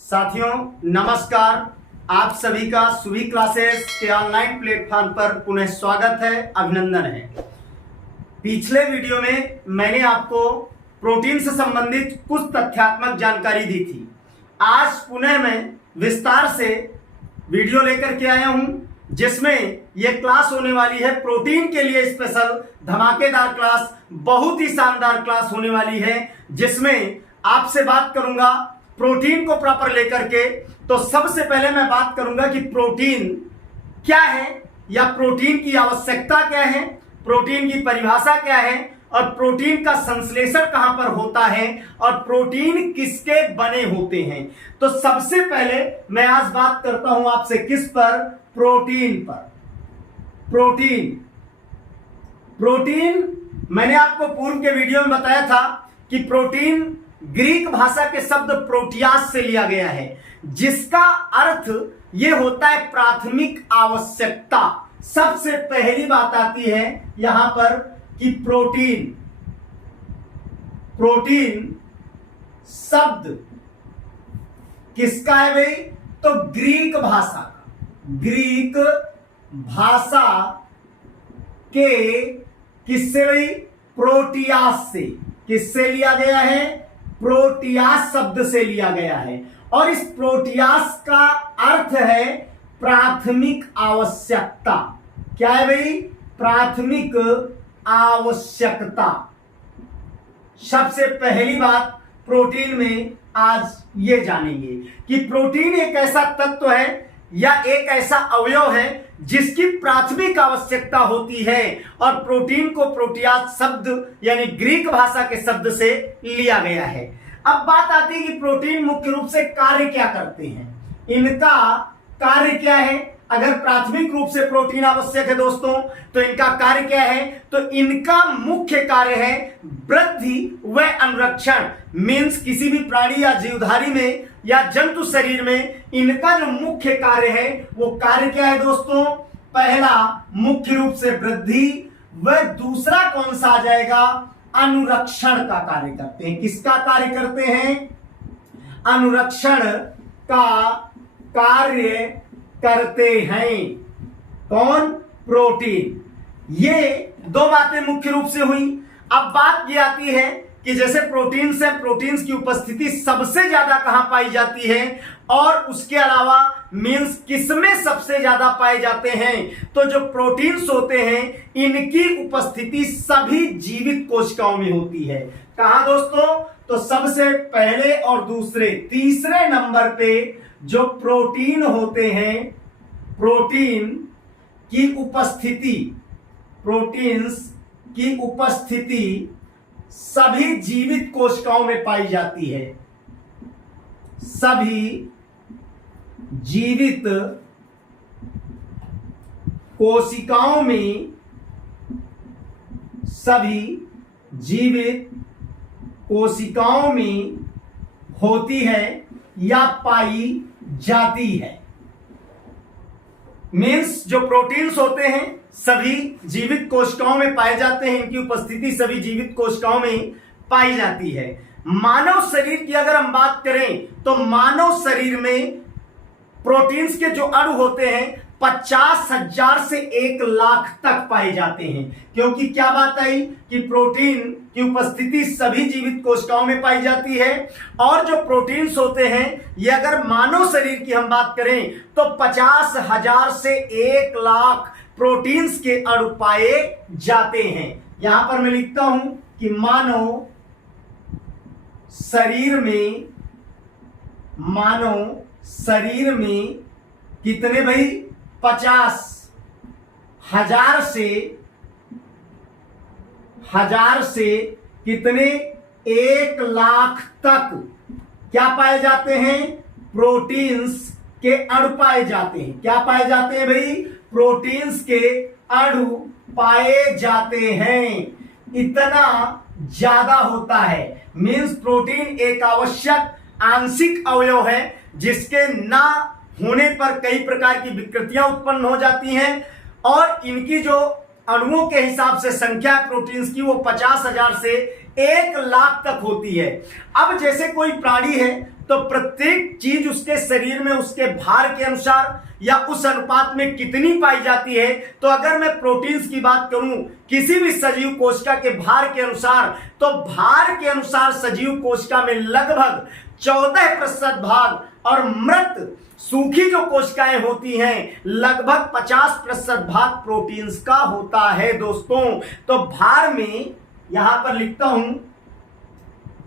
साथियों नमस्कार। आप सभी का सुभी क्लासेस के ऑनलाइन प्लेटफॉर्म पर पुनः स्वागत है, अभिनंदन है। पिछले वीडियो में मैंने आपको प्रोटीन से संबंधित कुछ तथ्यात्मक जानकारी दी थी। आज पुनः मैं विस्तार से वीडियो लेकर के आया हूं, जिसमें यह क्लास होने वाली है प्रोटीन के लिए स्पेशल धमाकेदार क्लास, बहुत ही शानदार क्लास होने वाली है, जिसमें आपसे बात करूंगा प्रोटीन को प्रॉपर लेकर के। तो सबसे पहले मैं बात करूंगा कि प्रोटीन क्या है या प्रोटीन की आवश्यकता क्या है, प्रोटीन की परिभाषा क्या है और प्रोटीन का संश्लेषण कहां पर होता है और प्रोटीन किसके बने होते हैं। तो सबसे पहले मैं आज बात करता हूं आपसे किस पर, प्रोटीन पर। प्रोटीन मैंने आपको पूर्व के वीडियो में बताया था कि प्रोटीन ग्रीक भाषा के शब्द प्रोटियास से लिया गया है, जिसका अर्थ यह होता है प्राथमिक आवश्यकता। सबसे पहली बात आती है यहां पर कि प्रोटीन शब्द किसका है भाई, तो ग्रीक भाषा के किससे भाई, प्रोटियास से। किससे लिया गया है, प्रोटियास शब्द से लिया गया है। और इस प्रोटियास का अर्थ है प्राथमिक आवश्यकता। क्या है भाई, प्राथमिक आवश्यकता। सबसे पहली बात प्रोटीन में आज ये जानेंगे कि प्रोटीन एक ऐसा तत्व है या एक ऐसा अवयव है जिसकी प्राथमिक आवश्यकता होती है, और प्रोटीन को प्रोटियास शब्द यानी ग्रीक भाषा के शब्द से लिया गया है। अब बात आती है कि प्रोटीन मुख्य रूप से कार्य क्या करते हैं, इनका कार्य क्या है। अगर प्राथमिक रूप से प्रोटीन आवश्यक है दोस्तों, तो इनका कार्य क्या है, तो इनका मुख्य कार्य है वृद्धि व अनुरक्षण। मीन्स किसी भी प्राणी या जीवधारी में या जंतु शरीर में इनका जो मुख्य कार्य है वो कार्य क्या है दोस्तों, पहला मुख्य रूप से वृद्धि व दूसरा कौन सा आ जाएगा, अनुरक्षण का कार्य करते हैं। किसका कार्य करते हैं, अनुरक्षण का कार्य करते हैं। कौन, प्रोटीन। ये दो बातें मुख्य रूप से हुई। अब बात ये आती है कि जैसे प्रोटीन्स की उपस्थिति सबसे ज्यादा कहां पाई जाती है और उसके अलावा मीन्स किसमें सबसे ज्यादा पाए जाते हैं, तो जो प्रोटीन्स होते हैं इनकी उपस्थिति सभी जीवित कोशिकाओं में होती है। कहां दोस्तों, तो सबसे पहले और दूसरे तीसरे नंबर पे जो प्रोटीन होते हैं, प्रोटीन्स की उपस्थिति सभी जीवित कोशिकाओं में पाई जाती है। सभी जीवित कोशिकाओं में होती है या पाई जाती है। मीन्स जो प्रोटीन्स होते हैं सभी जीवित कोशिकाओं में पाए जाते हैं, इनकी उपस्थिति सभी जीवित कोशिकाओं में पाई जाती है। मानव शरीर की अगर हम बात करें तो मानव शरीर में प्रोटीन्स के जो अणु होते हैं 50,000 से 1,00,000 तक पाए जाते हैं। क्योंकि क्या बात आई कि प्रोटीन की उपस्थिति सभी जीवित कोशिकाओं में पाई जाती है, और जो प्रोटीन्स होते हैं ये अगर मानव शरीर की हम बात करें तो 50,000 से 1,00,000 प्रोटीन्स के अणु पाए जाते हैं। यहां पर मैं लिखता हूं कि मानव शरीर में कितने भाई, 50,000 से कितने, 1,00,000 तक क्या पाए जाते हैं, प्रोटीन्स के अणु पाए जाते हैं। क्या पाए जाते हैं भाई, प्रोटीन्स के अणु पाए जाते हैं। इतना ज्यादा होता है। मीन्स प्रोटीन एक आवश्यक आंशिक अवयव है जिसके ना होने पर कई प्रकार की विकृतियां उत्पन्न हो जाती हैं, और इनकी जो अणुओं के हिसाब से संख्या प्रोटीन्स की वो 50,000 से 1,00,000 तक होती है। अब जैसे कोई प्राणी है तो प्रत्येक चीज उसके शरीर में उसके भार के अनुसार या उस अनुपात में कितनी पाई जाती है। तो अगर मैं प्रोटीन्स की बात करूं किसी भी सजीव कोशिका के भार के अनुसार, तो भार के अनुसार सजीव कोशिका में लगभग 14% भाग और मृत सूखी जो कोशिकाएं होती हैं लगभग 50% भाग प्रोटीन्स का होता है दोस्तों। तो भार में यहां पर लिखता हूं,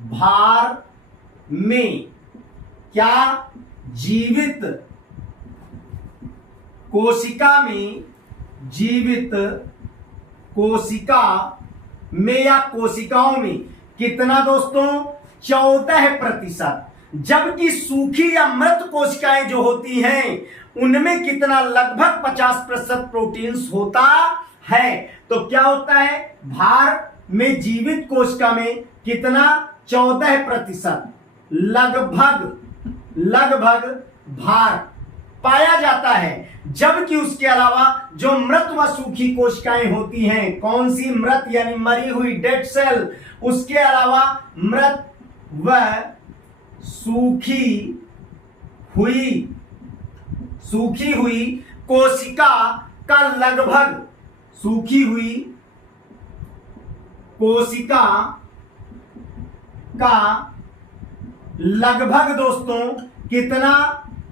भार में क्या जीवित कोशिका में, जीवित कोशिका में या कोशिकाओं में कितना दोस्तों, 14%। जबकि सूखी या मृत कोशिकाएं जो होती हैं उनमें कितना, लगभग 50% प्रोटीन्स होता है। तो क्या होता है, भार में जीवित कोशिका में कितना, 14% लगभग भार पाया जाता है। जबकि उसके अलावा जो मृत व सूखी कोशिकाएं होती हैं, कौन सी, मृत यानी मरी हुई, डेड सेल, उसके अलावा मृत व सूखी हुई कोशिका का लगभग, सूखी हुई कोशिका का लगभग दोस्तों कितना,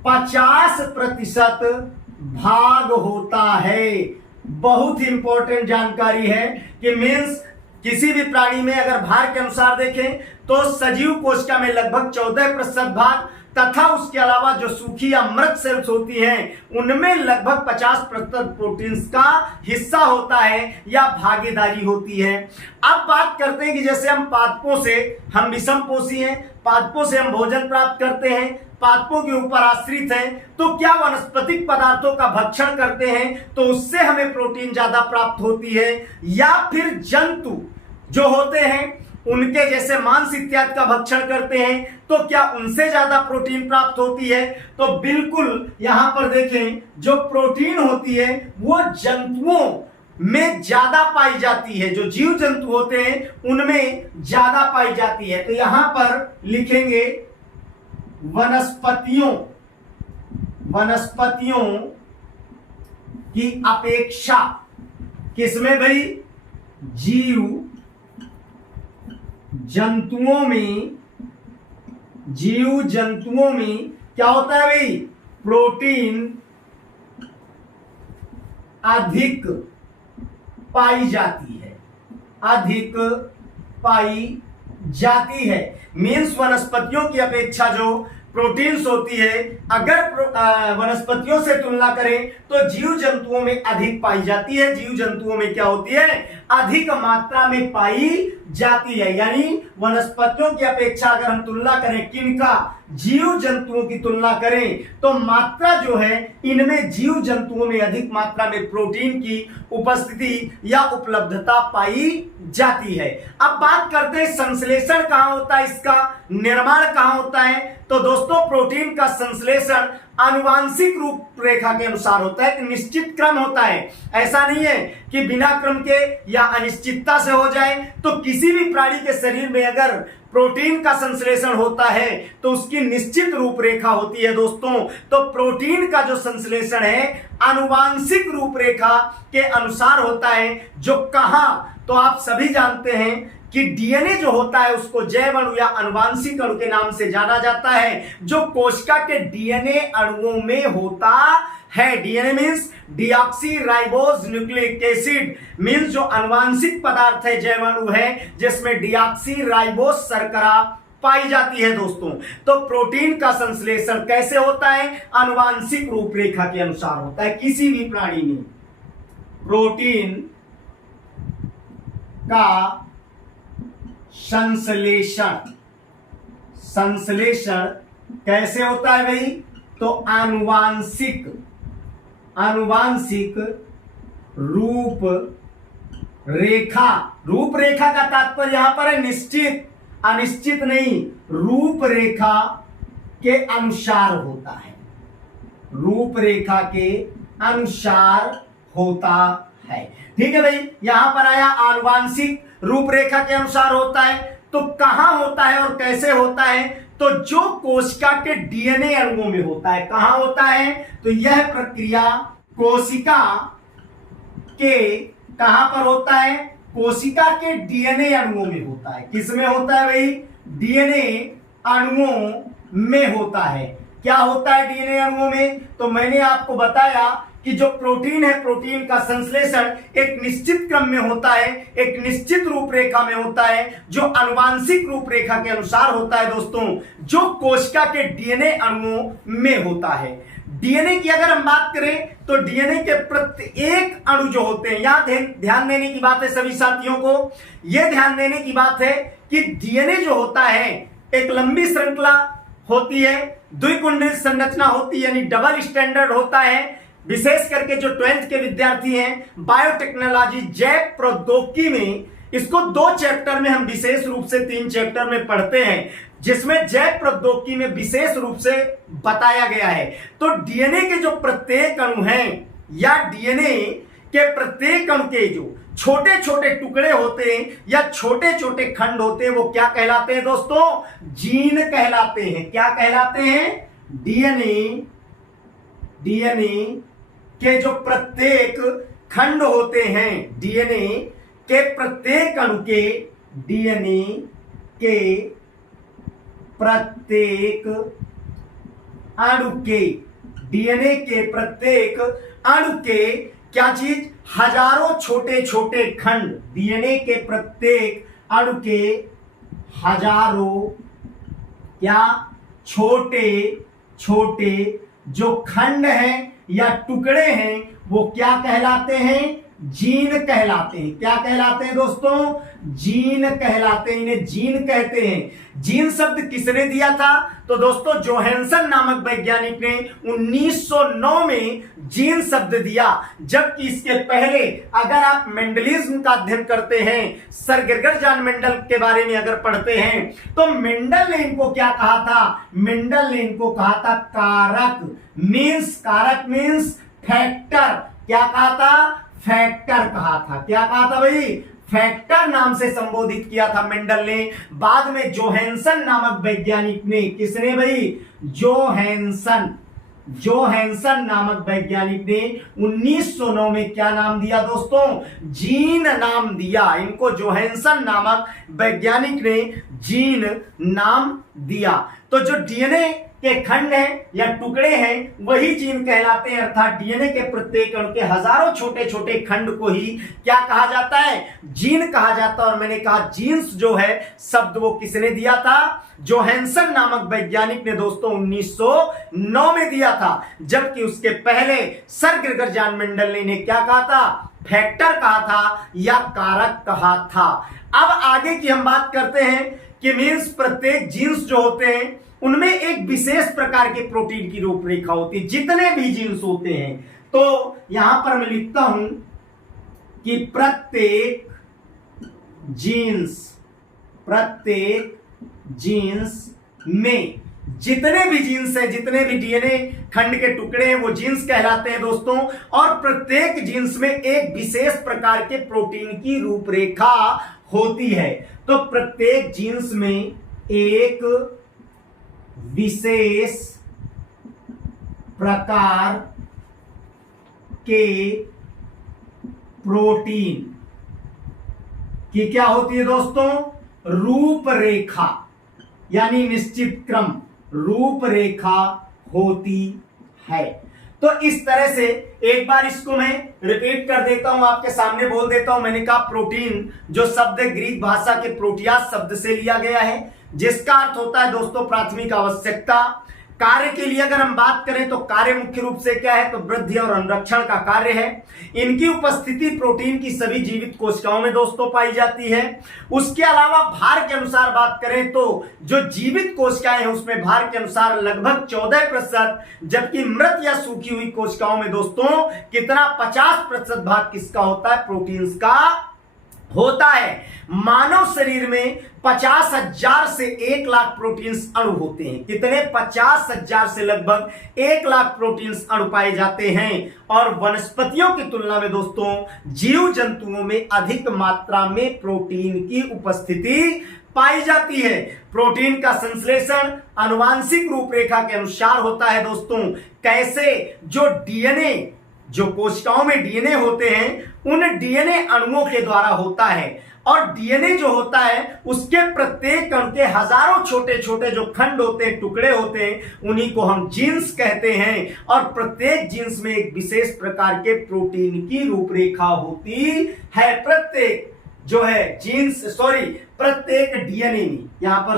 50% भाग होता है। बहुत ही इंपॉर्टेंट जानकारी है कि मीन्स किसी भी प्राणी में अगर भार के अनुसार देखें तो सजीव कोशिका में लगभग 14% भाग तथा उसके अलावा जो सूखी या मृत सेल्स होती हैं उनमें लगभग 50% प्रोटीन्स का हिस्सा होता है या भागीदारी होती है। अब बात करते हैं कि जैसे हम पादपों से, हम विषमपोषी हैं, पादपों से हम भोजन प्राप्त करते हैं, पादपों के ऊपर आश्रित हैं, तो क्या वनस्पतिक पदार्थों का भक्षण करते हैं तो उससे हमें प्रोटीन ज्यादा प्राप्त होती है, या फिर जंतु जो होते हैं उनके जैसे मांस इत्यादि का भक्षण करते हैं तो क्या उनसे ज्यादा प्रोटीन प्राप्त होती है। तो बिल्कुल यहां पर देखें, जो प्रोटीन होती है वो जंतुओं में ज्यादा पाई जाती है, जो जीव जंतु होते हैं उनमें ज्यादा पाई जाती है। तो यहां पर लिखेंगे वनस्पतियों की अपेक्षा, किसमें भाई, जीव जंतुओं में क्या होता है भाई, प्रोटीन अधिक पाई जाती है। मीन्स वनस्पतियों की अपेक्षा जो प्रोटीन्स होती है, अगर वनस्पतियों से तुलना करें तो जीव जंतुओं में अधिक पाई जाती है। जीव जंतुओं में क्या होती है, अधिक मात्रा में पाई जाती है। यानी वनस्पतियों की अपेक्षा अगर हम तुलना करें, किनका, जीव जंतुओं की तुलना करें तो मात्रा जो है इनमें जीव जंतुओं में अधिक मात्रा में प्रोटीन की उपस्थिति या उपलब्धता पाई जाती है। अब बात करते हैं संश्लेषण कहां होता है, इसका निर्माण कहां होता है। तो दोस्तों प्रोटीन का संश्लेषण आनुवांशिक रूपरेखा के अनुसार होता है, एक निश्चित क्रम होता है। ऐसा नहीं है कि बिना क्रम के या अनिश्चितता से हो जाए। तो किसी भी प्राणी के शरीर में अगर प्रोटीन का संश्लेषण होता है तो उसकी निश्चित रूपरेखा होती है दोस्तों। तो प्रोटीन का जो संश्लेषण है आनुवांशिक रूपरेखा के अनुसार होता है। जो कहां, तो आप सभी जानते हैं कि डीएनए जो होता है उसको जैव अणु या आनुवांशिक अणु के नाम से जाना जाता है, जो कोशिका के डीएनए अणुओं में होता है। DNA means deoxy ribose nucleic acid, means जो आनुवांशिक पदार्थ है, जैव अणु है जिसमें डीऑक्सी राइबोज शर्करा पाई जाती है दोस्तों। तो प्रोटीन का संश्लेषण कैसे होता है, आनुवांशिक रूपरेखा के अनुसार होता है। किसी भी प्राणी में प्रोटीन का संश्लेषण कैसे होता है भाई, तो आनुवांशिक रूपरेखा का तात्पर्य यहां पर है निश्चित, अनिश्चित नहीं, रूपरेखा के अनुसार होता है, रूपरेखा के अनुसार होता है। ठीक है भाई, यहां पर आया आनुवांशिक रूपरेखा के अनुसार होता है। तो कहां होता है और कैसे होता है, तो जो कोशिका के डीएनए अणुओं में होता है, कहां होता है, तो यह प्रक्रिया कोशिका के कहां पर होता है, कोशिका के डीएनए अणुओं में होता है। किसमें होता है भाई, डीएनए अणुओं में होता है। क्या होता है डीएनए अणुओं में, तो मैंने आपको बताया कि जो प्रोटीन है, प्रोटीन का संश्लेषण एक निश्चित क्रम में होता है, एक निश्चित रूपरेखा में होता है, जो आनुवांशिक रूपरेखा के अनुसार होता है दोस्तों, जो कोशिका के डीएनए अणुओं में होता है। डीएनए की अगर हम बात करें तो डीएनए के प्रत्येक अणु जो होते हैं, यहां ध्यान देने की बात है सभी साथियों को, यह ध्यान देने की बात है कि डीएनए जो होता है एक लंबी श्रृंखला होती है, द्विकुंडलित संरचना होती है, यानी डबल स्टैंडर्ड होता है। विशेष करके जो 12th के विद्यार्थी हैं, बायोटेक्नोलॉजी जैव प्रौद्योगिकी में, इसको 2 चैप्टर में हम विशेष रूप से 3 चैप्टर में पढ़ते हैं, जिसमें जैव प्रौद्योगिकी में विशेष रूप से बताया गया है। तो डीएनए के जो प्रत्येक अणु हैं या डीएनए के प्रत्येक अणु के जो छोटे छोटे टुकड़े होते हैं या छोटे छोटे खंड होते हैं, वो क्या कहलाते हैं दोस्तों, जीन कहलाते हैं। क्या कहलाते हैं, डीएनए के जो प्रत्येक खंड होते हैं, डीएनए के प्रत्येक अणु के, डीएनए के प्रत्येक अणु के, डीएनए के प्रत्येक अणु के क्या चीज, हजारों छोटे छोटे खंड, डीएनए के प्रत्येक अणु के हजारों क्या छोटे छोटे जो खंड हैं या टुकड़े हैं, वो क्या कहलाते हैं, जीन कहलाते हैं। क्या कहलाते हैं दोस्तों, जीन कहलाते हैं, इन्हें जीन कहते हैं। जीन शब्द किसने दिया था, तो दोस्तों जोहानसन नामक वैज्ञानिक ने 1909 में जीन शब्द दिया, जबकि इसके पहले अगर आप मेंडलिज्म का अध्ययन करते हैं, सर ग्रेगर जॉन मेंडल के बारे में अगर पढ़ते हैं, तो मेंडल ने इनको क्या कहा था, मेंडल ने इनको कहा था कारक मीन्स फैक्टर। क्या कहा था, फैक्टर कहा था। क्या कहा था भाई, फैक्टर नाम से संबोधित किया था मेंडल ने। बाद में जोहानसन नामक वैज्ञानिक ने, किसने भाई, जोहानसन नामक वैज्ञानिक ने 1909 में क्या नाम दिया दोस्तों, जीन नाम दिया। इनको जोहानसन नामक वैज्ञानिक ने जीन नाम दिया। तो जो डीएनए के खंड हैं या टुकड़े हैं वही जीन कहलाते हैं, अर्थात डीएनए के प्रत्येक अणु के हजारों छोटे छोटे खंड को ही क्या कहा जाता है, जीन कहा जाता है। और मैंने कहा जीन्स जो है शब्द वो किसने दिया था, जोहानसन नामक वैज्ञानिक ने दोस्तों 1909 में दिया था, जबकि उसके पहले सर ग्रेगर जॉन मेंडल ने इन्हें क्या कहा था, फैक्टर कहा था या कारक कहा था। अब आगे की हम बात करते हैं कि मीन्स प्रत्येक जीन्स जो होते हैं उनमें एक विशेष प्रकार के प्रोटीन की रूपरेखा होती है, जितने भी जीन्स होते हैं। तो यहां पर मैं लिखता हूं कि प्रत्येक जीन्स में जितने भी जीन्स हैं, जितने भी डीएनए खंड के टुकड़े हैं, वो जीन्स कहलाते हैं दोस्तों। और प्रत्येक जीन्स में एक विशेष प्रकार के प्रोटीन की रूपरेखा होती है। तो प्रत्येक जीन्स में एक विशेष प्रकार के प्रोटीन की क्या होती है दोस्तों, रूपरेखा, यानी निश्चित क्रम रूपरेखा होती है। तो इस तरह से एक बार इसको मैं रिपीट कर देता हूं, आपके सामने बोल देता हूं। मैंने कहा प्रोटीन जो शब्द ग्रीक भाषा के प्रोटियास शब्द से लिया गया है, जिसका अर्थ होता है दोस्तों प्राथमिक आवश्यकता। कार्य के लिए अगर हम बात करें तो कार्य मुख्य रूप से क्या है, तो वृद्धि और अनुरक्षण का कार्य है। इनकी उपस्थिति प्रोटीन की सभी जीवित कोशिकाओं में दोस्तों पाई जाती है। उसके अलावा भार के अनुसार बात करें तो जो जीवित कोशिकाएं हैं उसमें भार के अनुसार लगभग 14%, जबकि मृत या सूखी हुई कोशिकाओं में दोस्तों कितना 50% भाग किसका होता है, प्रोटीन्स का होता है। मानव शरीर में 50,000 से 1,00,000 प्रोटीन्स अणु होते हैं। कितने? 50,000 से लगभग 1,00,000 प्रोटीन्स अणु पाए जाते हैं। और वनस्पतियों की तुलना में दोस्तों जीव जंतुओं में अधिक मात्रा में प्रोटीन की उपस्थिति पाई जाती है। प्रोटीन का संश्लेषण आनुवांशिक रूपरेखा के अनुसार होता है दोस्तों। कैसे? जो डीएनए, जो कोशिकाओं में डीएनए होते हैं, उन डीएनए अणुओं के द्वारा होता है। और डीएनए जो होता है उसके प्रत्येक अणु के हजारों छोटे छोटे जो खंड होते हैं, टुकड़े होते हैं, उन्हीं को हम जीन्स कहते हैं। और प्रत्येक जीन्स में एक विशेष प्रकार के प्रोटीन की रूपरेखा होती है। प्रत्येक जो है जीन्स, प्रत्येक डीएनए में, यहां पर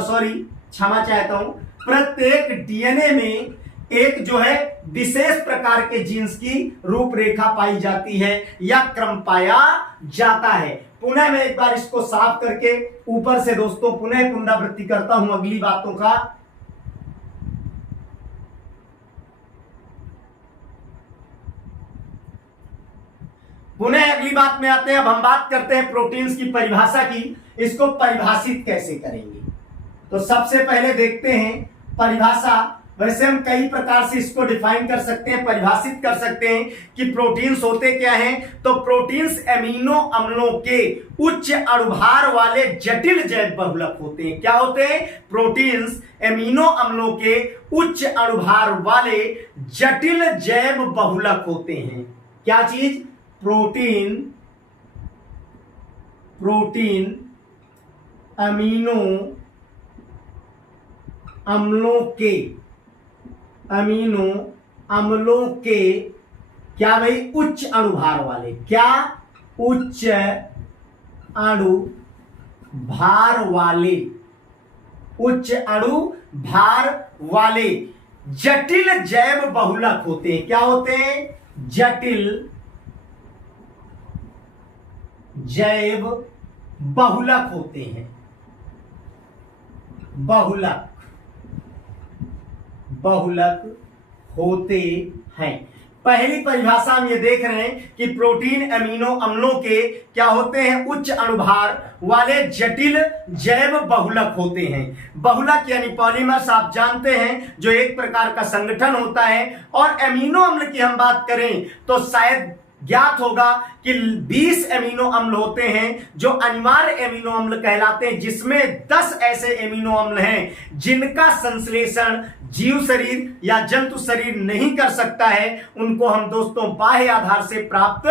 क्षमा चाहता हूं, प्रत्येक डीएनए में एक जो है विशेष प्रकार के जीन्स की रूपरेखा पाई जाती है या क्रम पाया जाता है। पुनः मैं एक बार इसको साफ करके ऊपर से दोस्तों पुनः पुनरावृत्ति करता हूं अगली बातों का। पुनः अगली बात में आते हैं। अब हम बात करते हैं प्रोटीन्स की परिभाषा की। इसको परिभाषित कैसे करेंगे? तो सबसे पहले देखते हैं परिभाषा। वैसे हम कई प्रकार से इसको डिफाइन कर सकते हैं, परिभाषित कर सकते हैं कि प्रोटीन्स होते क्या हैं। तो प्रोटीन्स एमिनो अम्लों के उच्च अणुभार वाले जटिल जैव बहुलक होते हैं। क्या होते हैं? प्रोटीन्स एमिनो अम्लों के उच्च अणुभार वाले जटिल जैव बहुलक होते हैं। क्या चीज? प्रोटीन अमीनो अम्लों के क्या भाई? उच्च अणुभार वाले। क्या? उच्च अणुभार वाले, उच्च अणुभार वाले जटिल जैव बहुलक होते हैं। क्या होते हैं? जटिल जैव बहुलक होते हैं। बहुलक होते हैं। पहली परिभाषा हम ये देख रहे हैं कि प्रोटीन अमीनो अम्लों के क्या होते हैं? उच्च अणुभार वाले जटिल जैव बहुलक होते हैं। बहुलक यानी पॉलीमर्स आप जानते हैं, जो एक प्रकार का संगठन होता है। और अमीनो अम्ल की हम बात करें तो शायद ज्ञात होगा कि 20 एमिनो अम्ल होते हैं जो अनिवार्य एमिनो अम्ल कहलाते हैं, जिसमें 10 ऐसे एमिनो अम्ल हैं जिनका संश्लेषण जीव शरीर या जंतु शरीर नहीं कर सकता है। उनको हम दोस्तों बाह्य आधार से प्राप्त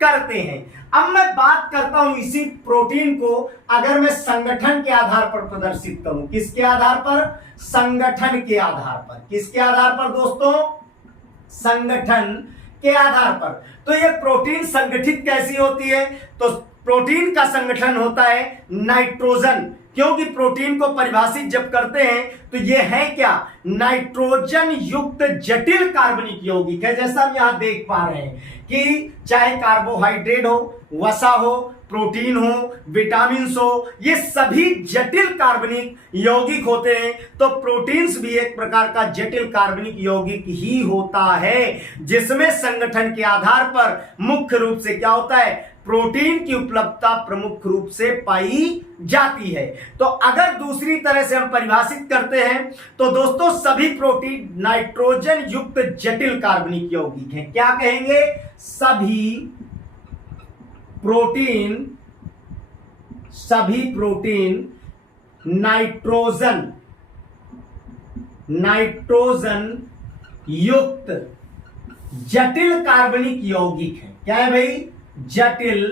करते हैं। अब मैं बात करता हूं इसी प्रोटीन को अगर मैं संगठन के आधार पर प्रदर्शित करूं। किसके आधार पर? संगठन के आधार पर। किसके आधार पर दोस्तों? संगठन के आधार पर। तो ये प्रोटीन संगठित कैसी होती है? तो प्रोटीन का संगठन होता है नाइट्रोजन, क्योंकि प्रोटीन को परिभाषित जब करते हैं तो ये है क्या? नाइट्रोजन युक्त जटिल कार्बनिक यौगिक है। जैसा हम यहां देख पा रहे हैं कि चाहे कार्बोहाइड्रेट हो, वसा हो, प्रोटीन हो, विटामिन हो, ये सभी जटिल कार्बनिक यौगिक होते हैं। तो प्रोटीन्स भी एक प्रकार का जटिल कार्बनिक यौगिक ही होता है, जिसमें संगठन के आधार पर मुख्य रूप से क्या होता है? प्रोटीन की उपलब्धता प्रमुख रूप से पाई जाती है। तो अगर दूसरी तरह से हम परिभाषित करते हैं तो दोस्तों सभी प्रोटीन नाइट्रोजन युक्त जटिल कार्बनिक यौगिक हैं। क्या कहेंगे? सभी प्रोटीन नाइट्रोजन युक्त जटिल कार्बनिक यौगिक है। क्या है भाई? जटिल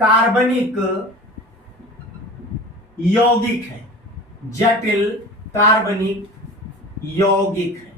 कार्बनिक यौगिक है। जटिल कार्बनिक यौगिक है।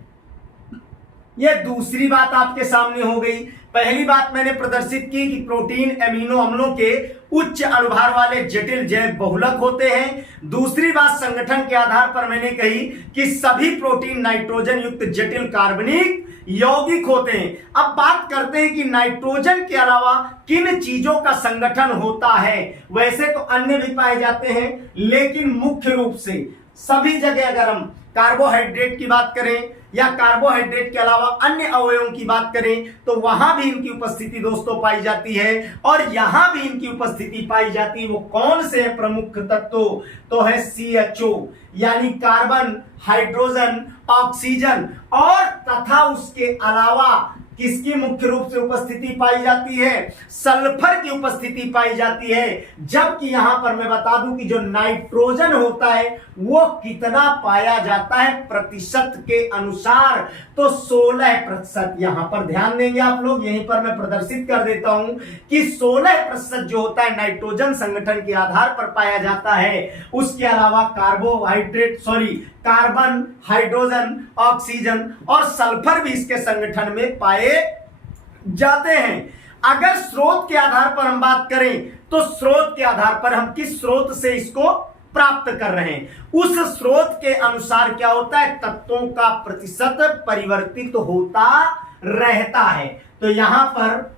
यह दूसरी बात आपके सामने हो गई। पहली बात मैंने प्रदर्शित की कि प्रोटीन एमिनो अम्लों के उच्च अणुभार वाले जटिल जैव बहुलक होते हैं। दूसरी बात संगठन के आधार पर मैंने कही कि सभी प्रोटीन नाइट्रोजन युक्त जटिल कार्बनिक यौगिक होते हैं। अब बात करते हैं कि नाइट्रोजन के अलावा किन चीजों का संगठन होता है। वैसे तो अन्य भी पाए जाते हैं, लेकिन मुख्य रूप से सभी जगह अगर हम कार्बोहाइड्रेट की बात करें या कार्बोहाइड्रेट के अलावा अन्य अवयवों की बात करें तो वहां भी इनकी उपस्थिति दोस्तों पाई जाती है। और यहां भी इनकी उपस्थिति पाई जाती है। वो कौन से है प्रमुख तत्व? तो है CHO यानी कार्बन, हाइड्रोजन, ऑक्सीजन, और तथा उसके अलावा किसकी मुख्य रूप से उपस्थिति पाई जाती है? सल्फर की उपस्थिति पाई जाती है। जबकि यहां पर मैं बता दूं कि जो नाइट्रोजन होता है वो कितना पाया जाता है प्रतिशत के अनुसार? तो 16%। यहां पर ध्यान देंगे आप लोग, यहीं पर मैं प्रदर्शित कर देता हूं कि 16% जो होता है नाइट्रोजन संगठन के आधार पर पाया जाता है। उसके अलावा कार्बन, हाइड्रोजन, ऑक्सीजन और सल्फर भी इसके संगठन में पाए जाते हैं। अगर स्रोत के आधार पर हम बात करें तो स्रोत के आधार पर हम किस स्रोत से इसको प्राप्त कर रहे हैं, उस स्रोत के अनुसार क्या होता है? तत्वों का प्रतिशत परिवर्तित होता रहता है। तो यहां पर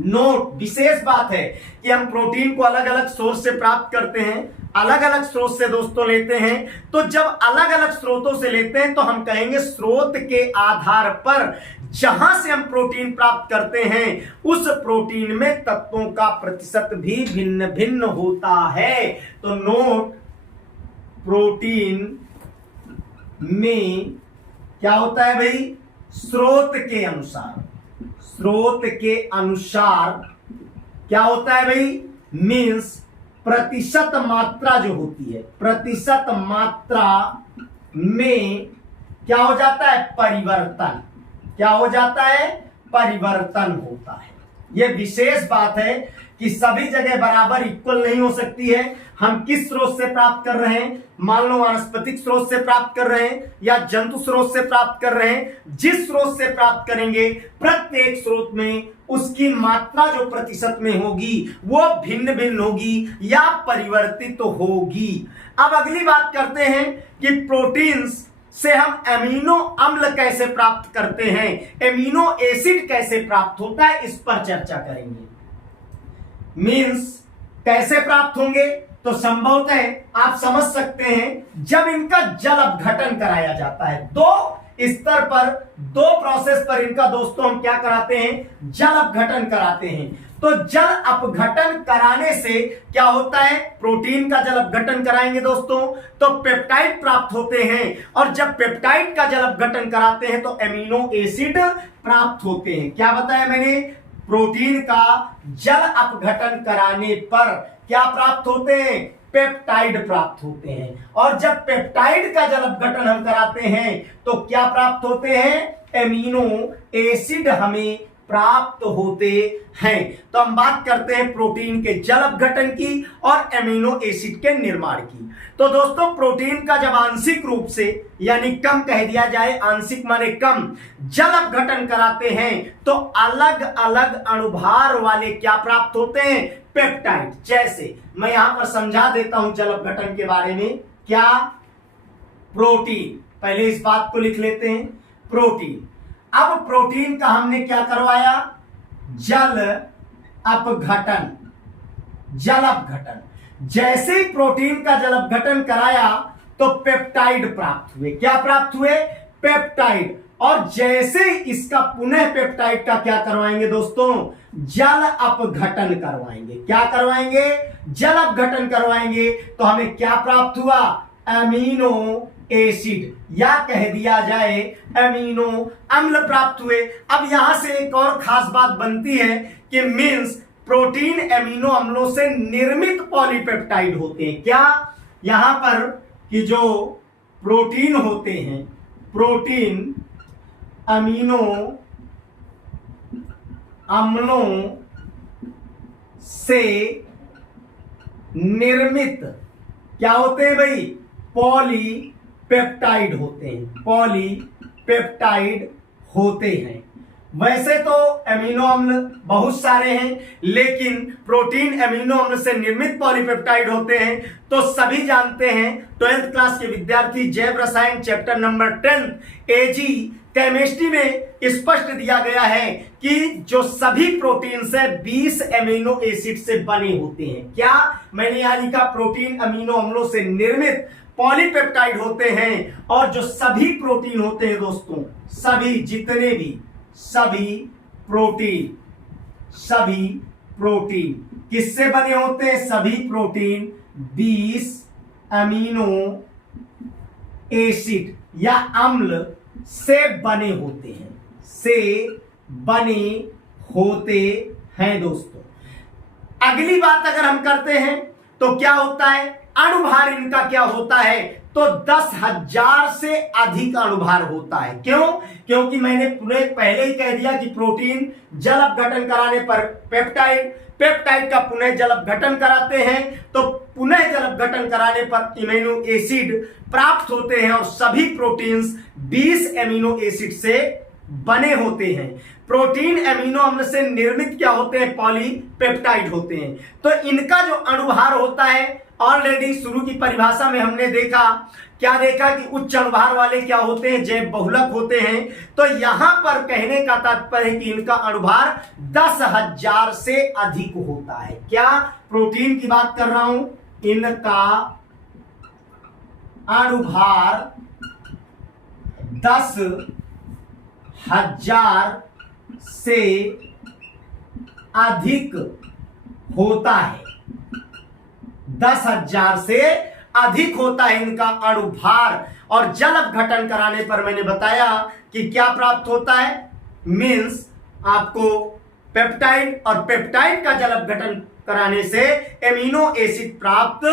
नोट विशेष बात है कि हम प्रोटीन को अलग अलग सोर्स से प्राप्त करते हैं, अलग अलग स्रोत से दोस्तों लेते हैं। तो जब अलग अलग स्रोतों से लेते हैं तो हम कहेंगे स्रोत के आधार पर जहां से हम प्रोटीन प्राप्त करते हैं उस प्रोटीन में तत्वों का प्रतिशत भी भिन्न भिन्न होता है। तो नोट, प्रोटीन में क्या होता है भाई? स्रोत के अनुसार क्या होता है भाई? मीन्स प्रतिशत मात्रा जो होती है, प्रतिशत मात्रा में क्या हो जाता है? परिवर्तन। क्या हो जाता है? परिवर्तन होता है। यह विशेष बात है कि सभी जगह बराबर इक्वल नहीं हो सकती है। हम किस स्रोत से प्राप्त कर रहे हैं? मान लो वानस्पतिक स्रोत से प्राप्त कर रहे हैं या जंतु स्रोत से प्राप्त कर रहे हैं। जिस स्रोत से प्राप्त करेंगे प्रत्येक स्रोत में उसकी मात्रा जो प्रतिशत में होगी वो भिन्न भिन्न होगी या परिवर्तित होगी। अब अगली बात करते हैं कि प्रोटीन्स से हम एमिनो अम्ल कैसे प्राप्त करते हैं, एमिनो एसिड कैसे प्राप्त होता है, इस पर चर्चा करेंगे। मीन्स कैसे प्राप्त होंगे? तो संभवतः आप समझ सकते हैं जब इनका जल अपघटन कराया जाता है। दो स्तर पर, दो प्रोसेस पर इनका दोस्तों हम क्या कराते हैं? जल अपघटन कराते हैं। तो जल अपघटन कराने से क्या होता है? प्रोटीन का जल अपघटन कराएंगे दोस्तों तो पेप्टाइड प्राप्त होते हैं, और जब पेप्टाइड का जल अपघटन कराते हैं तो एमिनो एसिड प्राप्त होते हैं। क्या बताया मैंने? प्रोटीन का जल अपघटन कराने पर क्या प्राप्त होते हैं? पेप्टाइड प्राप्त होते हैं। और जब पेप्टाइड का जल अपघटन हम कराते हैं तो क्या प्राप्त होते हैं? एमिनो एसिड हमें प्राप्त होते हैं। तो हम बात करते हैं प्रोटीन के जल अपघटन की और एमिनो एसिड के निर्माण की। तो दोस्तों प्रोटीन का जब आंशिक रूप से यानी कम कह दिया जाए, आंशिक माने कम, जल अपघटन कराते हैं तो अलग अलग अणुभार वाले क्या प्राप्त होते हैं? पेप्टाइड। जैसे मैं यहां पर समझा देता हूं जल अपघटन के बारे में। क्या? प्रोटीन। पहले इस बात को लिख लेते हैं, प्रोटीन। अब प्रोटीन का हमने क्या करवाया? जल अपघटन। जल अपघटन। जैसे ही प्रोटीन का जल अपघटन कराया तो पेप्टाइड प्राप्त हुए। क्या प्राप्त हुए? पेप्टाइड। और जैसे इसका पुनः पेप्टाइड का क्या करवाएंगे दोस्तों? जल अपघटन करवाएंगे। क्या करवाएंगे? जल अपघटन करवाएंगे। तो हमें क्या प्राप्त हुआ? एमिनो एसिड, या कह दिया जाए एमिनो अम्ल प्राप्त हुए। अब यहां से एक और खास बात बनती है कि मीन्स प्रोटीन एमिनो अम्लों से निर्मित पॉलीपेप्टाइड होते हैं। क्या? यहां पर कि जो प्रोटीन होते हैं, प्रोटीन अमीनो अम्लों से निर्मित क्या होते हैं भाई? पॉलीपेप्टाइड होते हैं। पॉलीपेप्टाइड होते हैं। वैसे तो एमिनो अम्ल बहुत सारे हैं, लेकिन प्रोटीन एमिनो अम्ल से निर्मित पॉलीपेप्टाइड होते हैं। तो सभी जानते हैं, 12th क्लास के विद्यार्थी, जैव रसायन चैप्टर नंबर 10 एजी केमिस्ट्री में स्पष्ट दिया गया है कि जो सभी प्रोटीन से 20 एमिनो एसिड से बने होते हैं। क्या मैंने यहां लिखा? प्रोटीन अमीनो अम्लों से निर्मित पॉलीपेप्टाइड होते हैं। और जो सभी प्रोटीन होते हैं दोस्तों, सभी जितने भी सभी प्रोटीन किससे बने होते हैं? सभी प्रोटीन 20 अमीनो एसिड या अम्ल से बने होते हैं दोस्तों। अगली बात अगर हम करते हैं तो क्या होता है? अणुभार इनका क्या होता है? तो 10,000 से अधिक अणुभार होता है। क्यों? क्योंकि मैंने पहले ही कह दिया कि प्रोटीन जल अपघटन कराने पर पेप्टाइड का पुनः जल अपघटन कराते हैं, तो पुनः जल अपघटन कराने पर इम्यूनो एसिड प्राप्त होते हैं और सभी प्रोटीन्स 20 एमिनो एसिड से बने होते हैं। प्रोटीन एमिनो अम्ल से निर्मित क्या होते हैं? पॉलीपेप्टाइड होते हैं। तो इनका जो अणुभार होता है, ऑलरेडी शुरू की परिभाषा में हमने देखा कि उच्च अणुभार वाले क्या होते हैं? जैव बहुलक होते हैं। तो यहां पर कहने का तात्पर्य है कि इनका अणुभार 10,000 से अधिक होता है। क्या? प्रोटीन की बात कर रहा हूं। इनका अणुभार 10,000 से अधिक होता है। 10,000 से अधिक होता है इनका अणुभार। और जल अपघटन कराने पर मैंने बताया कि क्या प्राप्त होता है? मीन्स आपको पेप्टाइड, और पेप्टाइड का जल अपघटन कराने से एमिनो एसिड प्राप्त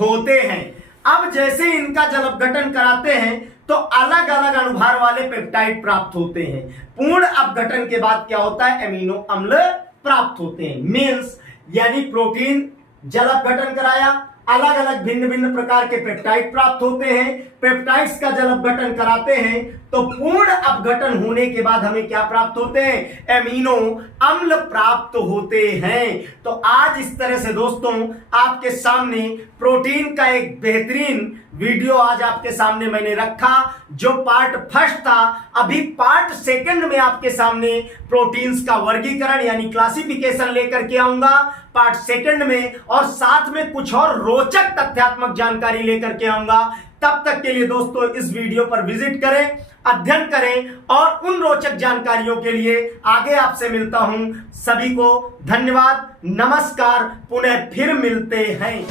होते हैं। अब जैसे इनका जल अपघटन कराते हैं तो अलग अलग अणुभार वाले पेप्टाइड प्राप्त होते हैं। पूर्ण अपघटन के बाद क्या होता है? एमिनो अम्ल प्राप्त होते हैं। मीन्स यानी प्रोटीन जल अपघटन कराया, अलग अलग भिन्न भिन्न प्रकार के पेप्टाइड प्राप्त होते हैं। पेप्टाइड्स का जल अपघटन कराते हैं तो पूर्ण अपघटन होने के बाद हमें क्या प्राप्त होते हैं? एमिनो अम्ल प्राप्त होते हैं। तो आज इस तरह से दोस्तों आपके सामने प्रोटीन का एक बेहतरीन वीडियो आज आपके सामने मैंने रखा, जो पार्ट फर्स्ट था। अभी पार्ट सेकंड में आपके सामने प्रोटीन्स का वर्गीकरण यानी क्लासिफिकेशन लेकर के आऊंगा पार्ट सेकंड में, और साथ में कुछ और रोचक तथ्यात्मक जानकारी लेकर के आऊंगा। तब तक के लिए दोस्तों इस वीडियो पर विजिट करें, अध्ययन करें, और उन रोचक जानकारियों के लिए आगे आपसे मिलता हूं। सभी को धन्यवाद, नमस्कार, पुनः फिर मिलते हैं।